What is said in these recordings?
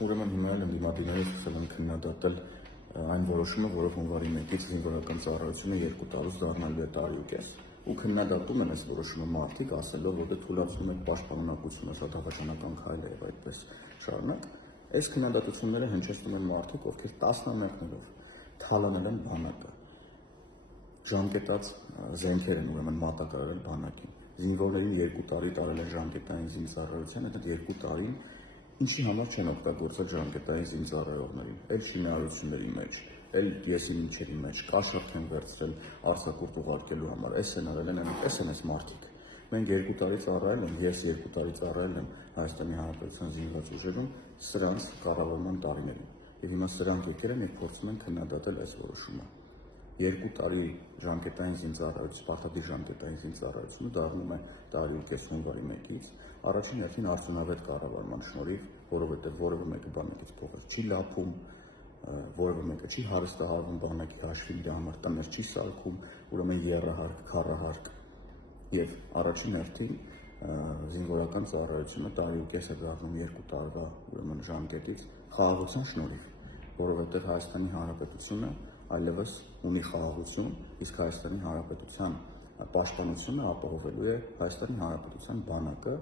Ուրեմն հիմա էլ ընդդիմադիրները սկսել են քննադատել այն որոշումը, որով հունվարի 1-ից զինվորական ծառայությունը 2 տարուց դառնալու է տարի ու կես։ Ու քննադատում են այս որոշումը մարդիկ, ասելով, որ դե թույլատրում եք պաշտպանունակությունը, շատ հավանական քայլ է եւ այդպես շարունակ։ Այս քննադատությունները հնչեցնում են մարդիկ, ովքեր տասնամյակներով թալանել են բանակը, ժամկետած զենքեր են ուրեմն մատակարարել բանակին, զինվորներին 2 տարի տարել են ժամկետային զինծառայության, այդ 2 տարին ինչի համար չեն օգտագործել ժամկետային զինծառայողներին, էլ շինարարությունների մեջ, էլ եսի միջերի մեջ, կաշառք են վերցրել արձակուրդ ուղարկելու համար, այս են արել են, այս են այս մարդիկ։ Մենք 2 տարի ծառայել ենք, ես 2 տարի ծառայել եմ Հայաստանի Հանրապետության զինված ուժերում սրանց կառավարման տարիներին։ Եվ հիմա սրանք եկել են եւ փորձում են քննադատել այս որոշումը։ 2 տարի ժամկետային զինծառայություն, պարտադիր ժամկետային զինծառայությունը դառնում է տարի ու կես հունվարի 1-ից, առաջին հերթին արդյունավետ կառավարման շնորհիվ, որովհետեւ որևէ մեկը բանակից փողեր չի լափում, որևէ մեկը չի հարստահարվում բանակի հաշվին, դրա համար տներ չի սարքում, ուրեմն եռահարկ, քառահարկ եւ առաջին հերթին զինվորական ծառայությունը տարի ու կես է դառնում 2 տարվա ուրեմն ժամկետից խաղաղության շնորհիվ, որովհետեւ Հայաստանի Հանրապետությունը այլևս ունի խաղաղություն, իսկ Հայաստանի Հանրապետության պաշտպանությունը ապահովելու է Հայաստանի Հանրապետության բանակը,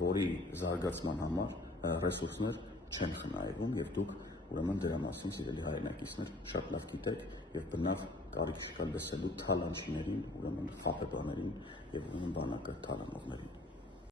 որի զարգացման համար ռեսուրսներ չեն խնայվում եւ դուք ուրեմն դրա մասին սիրելի հայրենակիցներ շատ լավ գիտեք եւ բնավ կարիք չկա լսելու թալանչիներին, ուրեմն խաբեբաներին եւ ուրեմն բանակը թալանողներին։